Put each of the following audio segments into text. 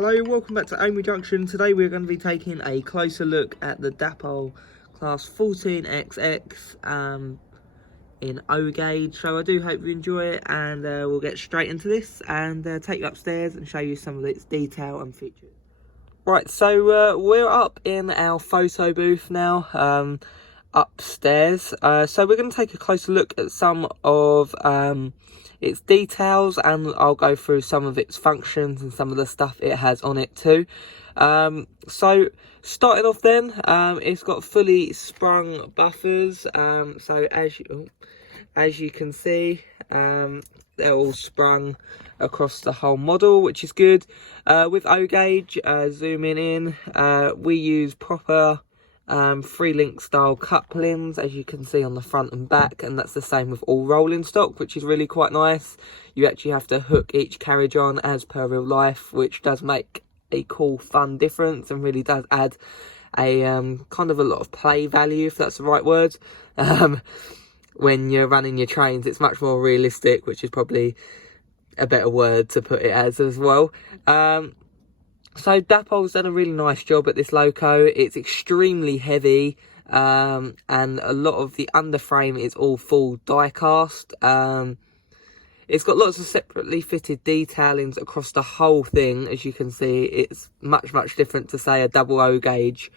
Hello, welcome back to Amy Junction. Today we're going to be taking a closer look at the Dapol Class 14XX in O gauge. So I do hope you enjoy it, and we'll get straight into this and take you upstairs and show you some of its detail and features. Right, so we're up in our photo booth now, upstairs. So we're going to take a closer look at some of its details, and I'll go through some of its functions and some of the stuff it has on it too. So starting off then, it's got fully sprung buffers. So as you can see, they're all sprung across the whole model, which is good. With O gauge, zooming in, we use proper 3-link style couplings, as you can see on the front and back, and that's the same with all rolling stock, which is really quite nice. You actually have to hook each carriage on as per real life, which does make a cool fun difference and really does add a kind of a lot of play value, if that's the right word. When you're running your trains, it's much more realistic, which is probably a better word to put it as well. So Dapol's done a really nice job at this loco. It's extremely heavy, and a lot of the underframe is all full die cast. It's got lots of separately fitted detailings across the whole thing. As you can see, it's much different to, say, a double O gauge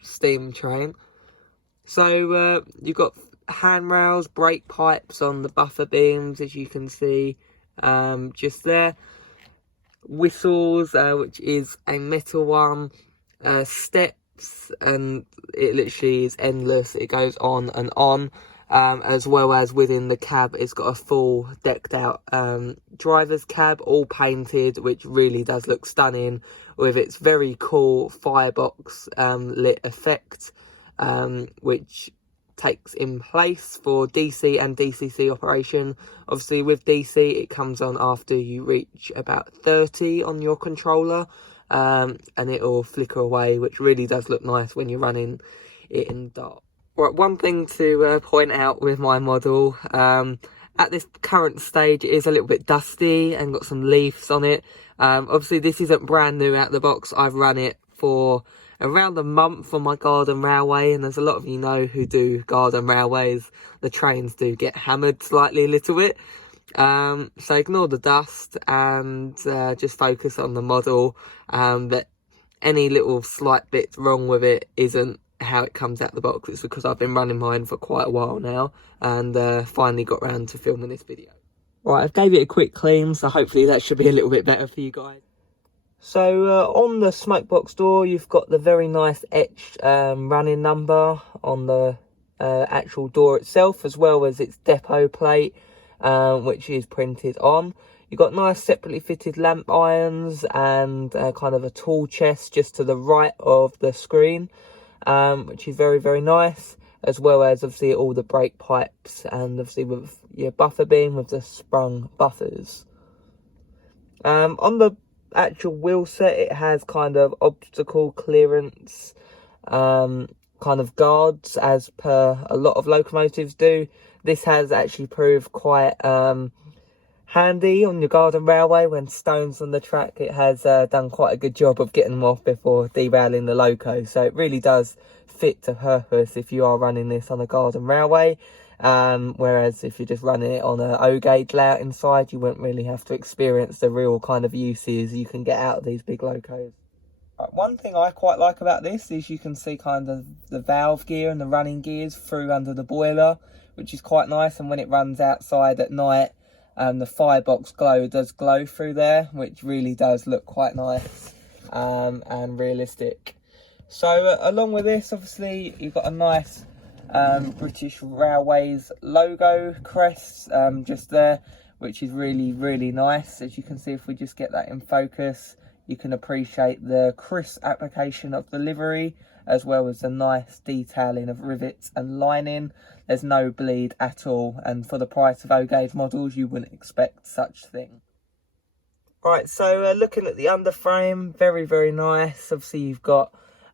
steam train. So you've got handrails, brake pipes on the buffer beams, as you can see just there. Whistles, which is a metal one, steps, and it literally is endless. It goes on and on, as well as within the cab it's got a full decked out driver's cab, all painted, which really does look stunning, with its very cool firebox lit effect, which takes in place for DC and DCC operation. Obviously with DC it comes on after you reach about 30 on your controller, and it will flicker away, which really does look nice when you're running it in dark. Right, one thing to point out with my model, at this current stage it is a little bit dusty and got some leaves on it. Obviously this isn't brand new out the box. I've run it for around a month on my garden railway, and there's a lot of you know who do garden railways, the trains do get hammered slightly a little bit. So ignore the dust and just focus on the model. That any little slight bits wrong with it isn't how it comes out the box. It's because I've been running mine for quite a while now, and finally got around to filming this video. Right, I've gave it a quick clean, so hopefully that should be a little bit better for you guys. So on the smoke box door, you've got the very nice etched running number on the actual door itself, as well as its depot plate, which is printed on. You've got nice separately fitted lamp irons and kind of a tool chest just to the right of the screen, which is very nice, as well as obviously all the brake pipes, and obviously with your buffer beam with the sprung buffers. On the actual wheel set, it has kind of obstacle clearance kind of guards, as per a lot of locomotives do. This has actually proved quite handy on your garden railway when stones on the track. It has done quite a good job of getting them off before derailing the loco, so it really does fit to purpose if you are running this on a garden railway. Whereas if you're just running it on a O gauge layout inside, you won't really have to experience the real kind of uses you can get out of these big locos. Right, one thing I quite like about this is you can see kind of the valve gear and the running gears through under the boiler, which is quite nice. And when it runs outside at night, the firebox glow does glow through there, which really does look quite nice and realistic. So along with this, obviously you've got a nice British Railways logo, Crest, just there, which is really nice. As you can see, if we just get that in focus, you can appreciate the crisp application of the livery, as well as the nice detailing of rivets and lining. There's no bleed at all, and for the price of O gauge models, you wouldn't expect such thing. Right, so looking at the underframe, very nice. Obviously you've got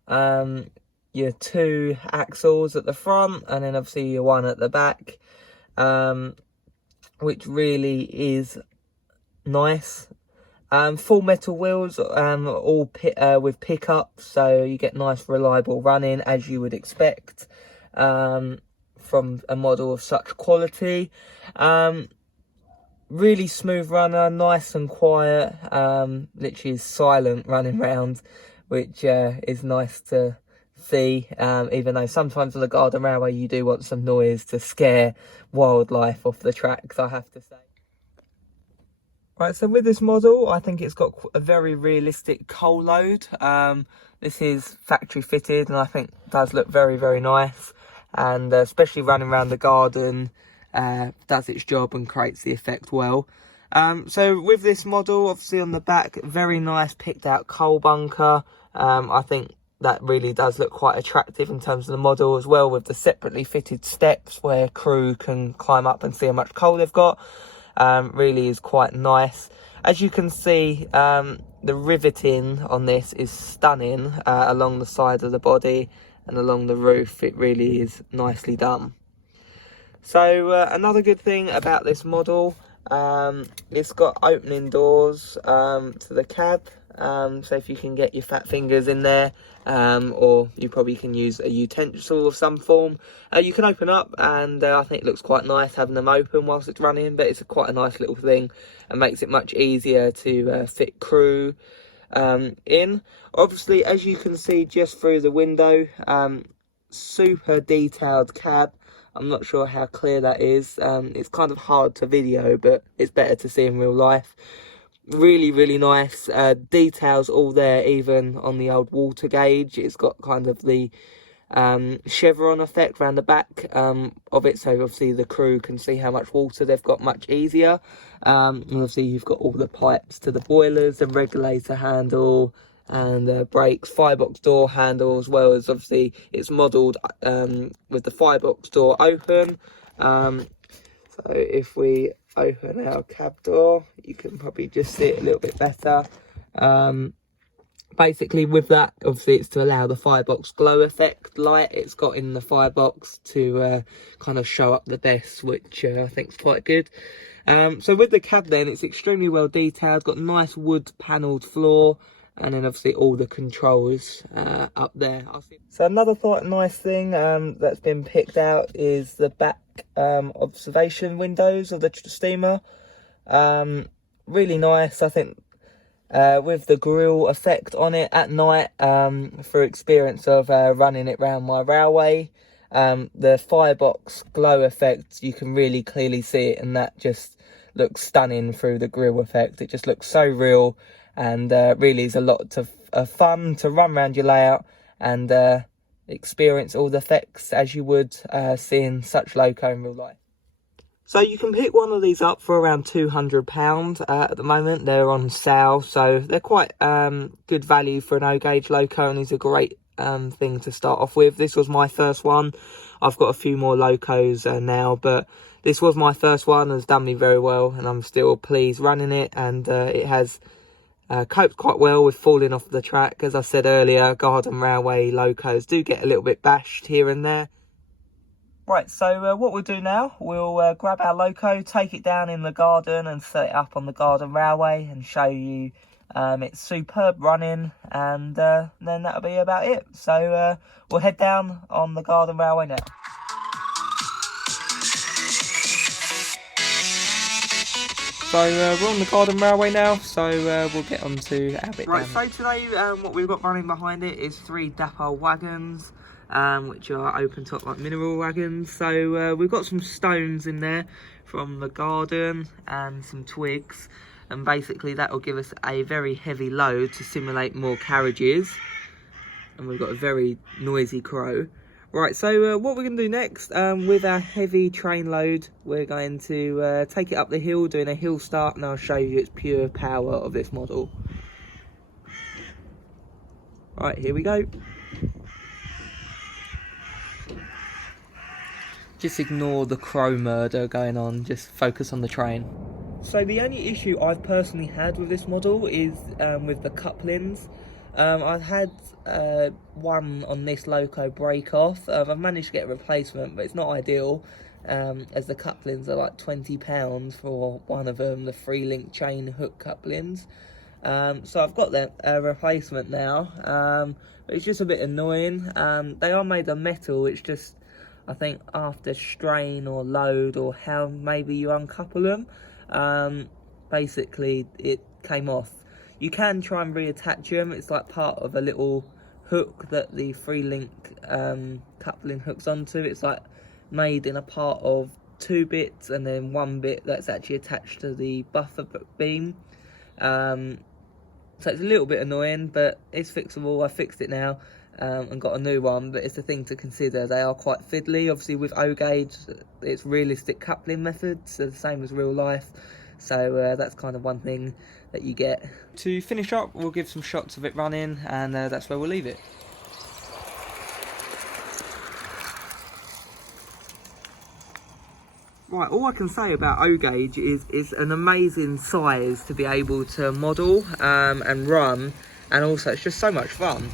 your 2 axles at the front, and then obviously your 1 at the back, which really is nice. Full metal wheels, all with pickups, so you get nice reliable running as you would expect from a model of such quality. Really smooth runner, nice and quiet, literally is silent running round, which is nice to see, even though sometimes on the garden railway you do want some noise to scare wildlife off the tracks, I have to say. Right, so with this model, I think it's got a very realistic coal load. This is factory fitted and I think does look very, very nice. And especially running around the garden, does its job and creates the effect well. So with this model, obviously on the back, very nice picked out coal bunker. I think that really does look quite attractive in terms of the model as well, with the separately fitted steps where crew can climb up and see how much coal they've got. Really is quite nice. As you can see, the riveting on this is stunning along the side of the body and along the roof. It really is nicely done. So another good thing about this model, it's got opening doors to the cab, so if you can get your fat fingers in there, or you probably can use a utensil of some form, you can open up, and I think it looks quite nice having them open whilst it's running, but it's quite a nice little thing and makes it much easier to fit crew in. Obviously, as you can see just through the window, super detailed cab. I'm not sure how clear that is. It's kind of hard to video, but it's better to see in real life. Really, really nice. Details all there, even on the old water gauge. It's got kind of the chevron effect around the back of it, so obviously the crew can see how much water they've got much easier. And obviously you've got all the pipes to the boilers, the regulator handle, and brakes, firebox door handle, as well as obviously it's modelled with the firebox door open. So if we open our cab door, you can probably just see it a little bit better. Basically with that, obviously it's to allow the firebox glow effect light it's got in the firebox to kind of show up the best, which I think is quite good. So with the cab then, it's extremely well detailed, got nice wood panelled floor, and then obviously all the controls up there. So another nice thing that's been picked out is the back observation windows of the steamer. Really nice, I think, with the grille effect on it at night, for experience of running it round my railway. The firebox glow effect, you can really clearly see it, and that just looks stunning through the grille effect. It just looks so real, and really is a lot of fun to run around your layout and experience all the effects as you would seeing such loco in real life. So you can pick one of these up for around £200 at the moment. They're on sale, so they're quite good value for an O-gauge loco, and these are a great thing to start off with. This was my first one. I've got a few more locos now, but this was my first one and has done me very well, and I'm still pleased running it, and it has coped quite well with falling off the track. As I said earlier, garden railway locos do get a little bit bashed here and there. Right, so what we'll do now, we'll grab our loco, take it down in the garden and set it up on the garden railway and show you its superb running, and then that'll be about it. So we'll head down on the garden railway now. So we're on the garden railway now, so we'll get on to our bit. Right, so today what we've got running behind it is 3 Dapol wagons, which are open top like mineral wagons. So we've got some stones in there from the garden and some twigs, and basically that will give us a very heavy load to simulate more carriages, and we've got a very noisy crow. Right, so what we're going to do next, with our heavy train load, we're going to take it up the hill, doing a hill start, and I'll show you its pure power of this model. Right, here we go. Just ignore the crow murder going on, just focus on the train. So the only issue I've personally had with this model is with the couplings. I've had one on this loco break off. I've managed to get a replacement, but it's not ideal, as the couplings are like £20 for one of them, the 3-link chain hook couplings. So I've got the replacement now, but it's just a bit annoying. They are made of metal. It's just, I think after strain or load or how maybe you uncouple them, basically it came off. You can try and reattach them. It's like part of a little hook that the 3-link coupling hooks onto. It's like made in a part of 2 bits and then 1 bit that's actually attached to the buffer beam. So it's a little bit annoying, but it's fixable. I fixed it now and got a new one, but it's a thing to consider. They are quite fiddly. Obviously with O-gauge, it's realistic coupling methods, so the same as real life. So that's kind of one thing that you get. To finish up, we'll give some shots of it running, and that's where we'll leave it. Right, all I can say about O-gauge is it's an amazing size to be able to model and run, and also it's just so much fun.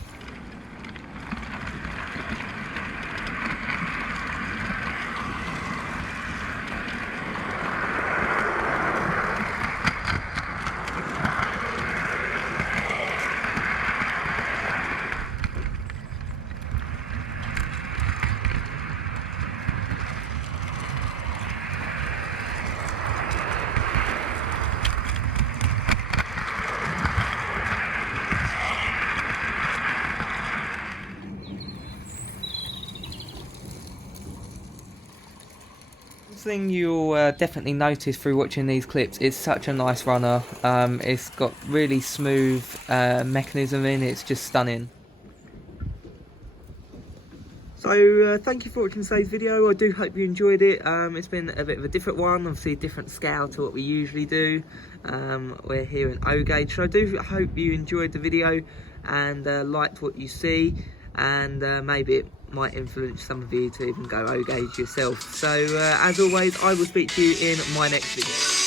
Thing you'll definitely notice through watching these clips, it's such a nice runner. It's got really smooth mechanism in, it's just stunning. So thank you for watching today's video. I do hope you enjoyed it. It's been a bit of a different one, obviously a different scale to what we usually do. We're here in O-gauge, so I do hope you enjoyed the video and liked what you see, and maybe it might influence some of you to even go O-gauge yourself. So as always, I will speak to you in my next video.